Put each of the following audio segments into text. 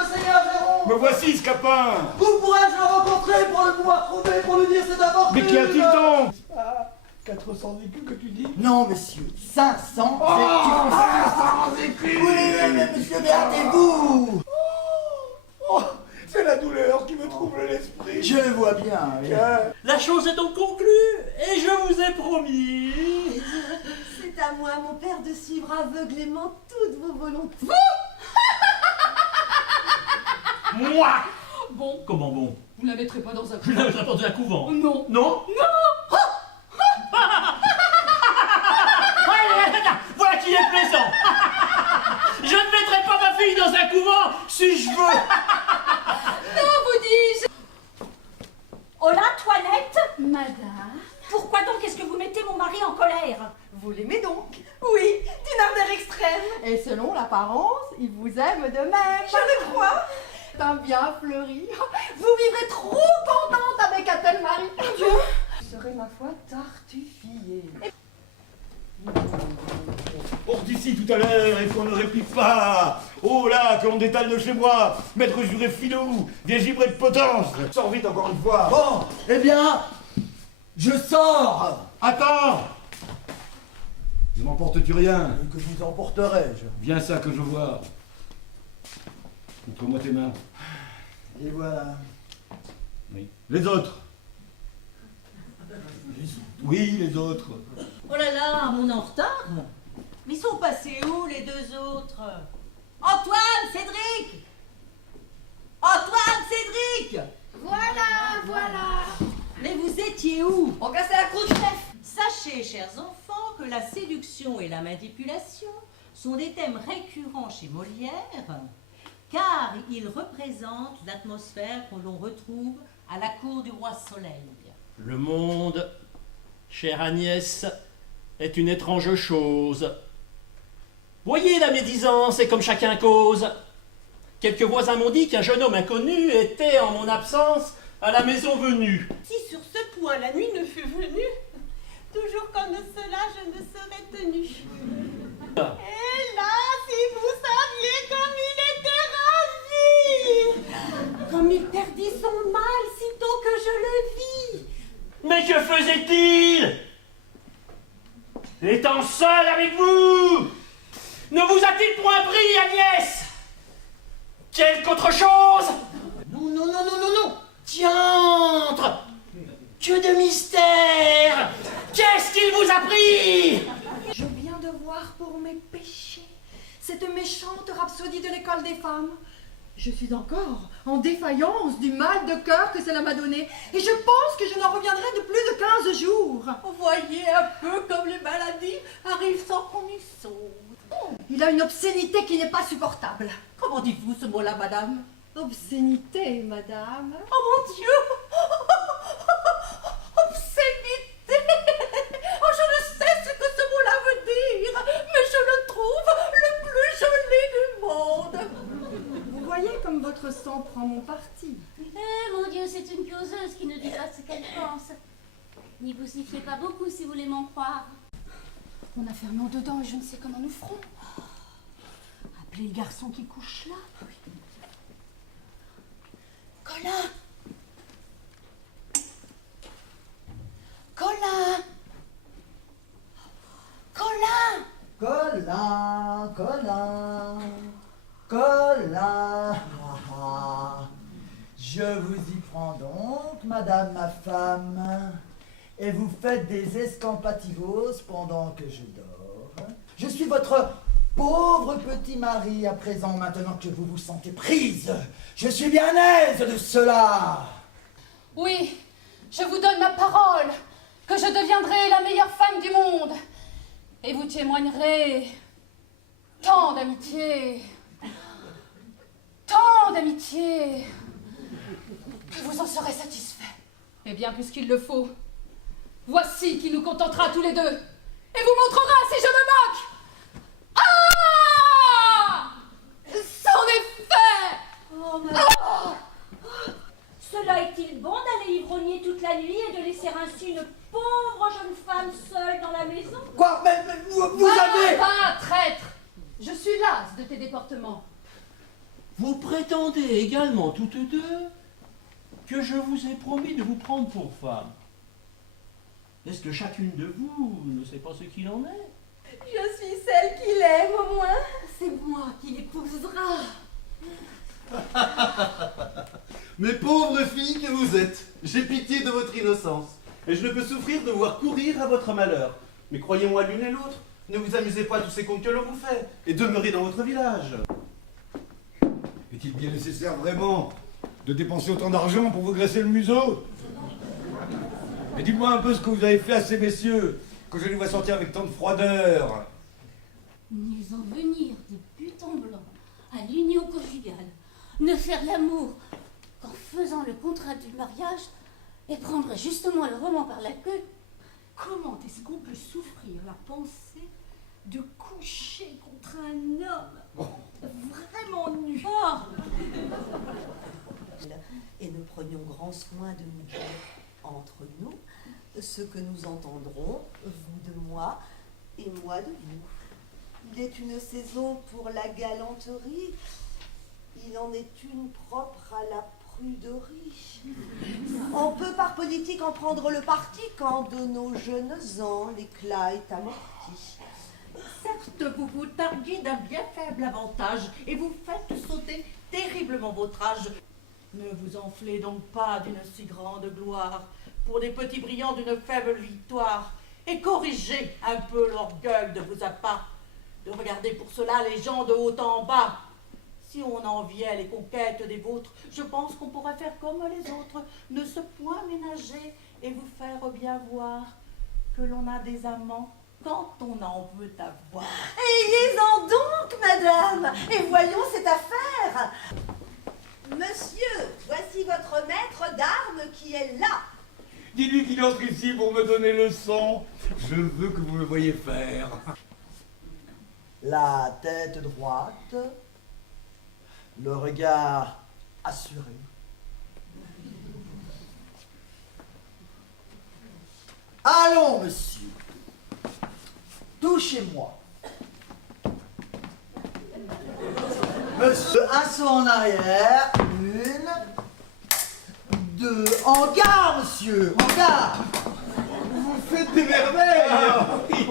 le Seigneur Jérôme. Me voici, Scapin. Où pourrais-je le rencontrer pour le pouvoir trouver, pour lui dire cette aventure? Mais qu'y a-t-il donc? 400 écus que tu dis? Non, monsieur, 500 Oh, écus. 500 écus. Oui, mais monsieur, mais hâtez-vous. Oh, c'est la douleur qui me trouble l'esprit. Je le vois bien, oui. La chose est donc conclue, et je vous ai promis. C'est à moi, mon père, de suivre aveuglément toutes vos volontés. Moi. Bon, Comment bon? vous ne la mettrez pas dans un Je l'avais répondu à couvent. Non. Non? Voilà qui est plaisant. Je ne mettrai pas ma fille dans un couvent si je veux. Non, vous dis-je. Oh là, Toinette! Madame. Pourquoi donc est-ce que vous mettez mon mari en colère? Vous l'aimez donc? Oui, d'une ardeur extrême. Et selon l'apparence, il vous aime de même. Je le crois. C'est un bien fleuri. Vous vivrez trop contente avec un tel mari. Dieu. Je serai, ma foi, tartufiée. Hors d'ici tout à l'heure et qu'on ne réplique pas. Oh là, que l'on détale de chez moi. Maître juré filou, des gibrés de potence. Sors vite encore une fois. Bon, eh bien, je sors. Attends. Ne m'emportes-tu rien? Que vous emporterai-je? Viens ça que je vois. Montre-moi tes mains. Et voilà. Oui. Les autres. Oui, les autres. Oh là là, on est en retard. Mais ils sont passés où, les deux autres? Antoine, Cédric! Antoine, Cédric! Voilà. Mais vous étiez où? On cassait la croûte, chef. Sachez, chers enfants, que la séduction et la manipulation sont des thèmes récurrents chez Molière, car ils représentent l'atmosphère que l'on retrouve à la cour du roi Soleil. Le monde, chère Agnès, est une étrange chose. Voyez la médisance et comme chacun cause. Quelques voisins m'ont dit qu'un jeune homme inconnu était, en mon absence, à la maison venue. Si sur ce point la nuit ne fut venue, toujours comme cela je ne serais tenue. Et là, si vous saviez comme il était ravi, comme il perdit son mal sitôt que je le vis. Mais que faisait-il? Étant seul avec vous, ne vous a-t-il point pris, Agnès? Quelque autre chose? Non. Diantre! Que de mystère! Qu'est-ce qu'il vous a pris? Je viens de voir pour mes péchés cette méchante rhapsodie de l'école des femmes. Je suis encore en défaillance du mal de cœur que cela m'a donné, et je pense que je n'en reviendrai de plus de 15 jours. Voyez un peu comme les maladies arrivent sans qu'on y songe. Il a une obscénité qui n'est pas supportable. Comment dites-vous ce mot-là, madame? Obscénité, madame. Oh mon Dieu! Obscénité! Oh, je ne sais ce que ce mot-là veut dire, mais je le trouve le plus joli du monde. Vous voyez comme votre sang prend mon parti. Eh mon Dieu, c'est une causeuse qui ne dit pas ce qu'elle pense. N'y vous y fiez pas beaucoup si vous voulez m'en croire. On a fermé en dedans et je ne sais comment nous ferons. Appelez le garçon qui couche là. Colin! Colin! Colin. Je vous y prends donc, madame ma femme, et vous faites des escampativos pendant que je dors. Je suis votre pauvre petit mari à présent, maintenant que vous vous sentez prise. Je suis bien aise de cela. Oui, je vous donne ma parole que je deviendrai la meilleure femme du monde. Et vous témoignerez tant d'amitié, que vous en serez satisfait. Eh bien, puisqu'il le faut, voici qui nous contentera tous les deux, et vous montrera si je me moque. Ah! C'en est fait! Oh, ma... Cela est-il bon d'aller ivrogner toute la nuit et de laisser ainsi une pauvre jeune femme seule dans la maison? Quoi? Mais vous avez... Va, traître! Je suis lasse de tes déportements. vous prétendez également toutes deux que je vous ai promis de vous prendre pour femme. Est-ce que chacune de vous ne sait pas ce qu'il en est? Je suis celle qu'il aime au moins. C'est moi qui l'épousera. Mes pauvres filles que vous êtes, j'ai pitié de votre innocence, et je ne peux souffrir de voir courir à votre malheur. Mais croyez-moi l'une et l'autre, ne vous amusez pas à tous ces contes que l'on vous fait, et demeurez dans votre village. Est-il bien nécessaire vraiment de dépenser autant d'argent pour vous graisser le museau? Mais dites-moi un peu ce que vous avez fait à ces messieurs, que je les vois sortir avec tant de froideur. Nous en venir de but en blanc à l'union conjugale, ne faire l'amour qu'en faisant le contrat du mariage et prendre justement le roman par la queue. Comment est-ce qu'on peut souffrir la pensée de coucher contre un homme vraiment nu? Et nous prenions grand soin de nous dire entre nous ce que nous entendrons, vous de moi et moi de vous. Il est une saison pour la galanterie, il en est une propre à la pruderie. On peut par politique en prendre le parti quand de nos jeunes ans l'éclat est amorti. Certes, vous vous targuez d'un bien faible avantage et vous faites sauter terriblement votre âge. Ne vous enflez donc pas d'une si grande gloire pour des petits brillants d'une faible victoire et corrigez un peu l'orgueil de vos appas, de regarder pour cela les gens de haut en bas. Si on enviait les conquêtes des vôtres, je pense qu'on pourrait faire comme les autres, ne se point ménager et vous faire bien voir que l'on a des amants quand on en veut avoir. Ayez-en donc, madame, et voyons cette affaire. Monsieur, voici votre maître d'armes qui est là. Dis-lui qu'il entre ici pour me donner leçon. Je veux que vous me voyez faire. La tête droite, le regard assuré. Allons, monsieur, touchez-moi. Monsieur, un saut en arrière, une, deux, en garde, monsieur, en garde. Vous faites des merveilles.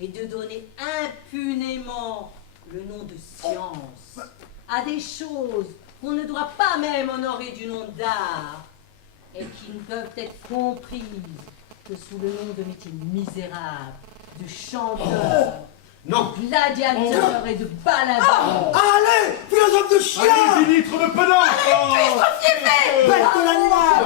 Et de donner impunément le nom de science à des choses qu'on ne doit pas même honorer du nom d'art et qui ne peuvent être comprises que sous le nom de métier misérable, de chanteur, Non. de gladiateur et de baladeur. Allez, philosophe de chien. Allez, litre de pedant. Bête de l'animal.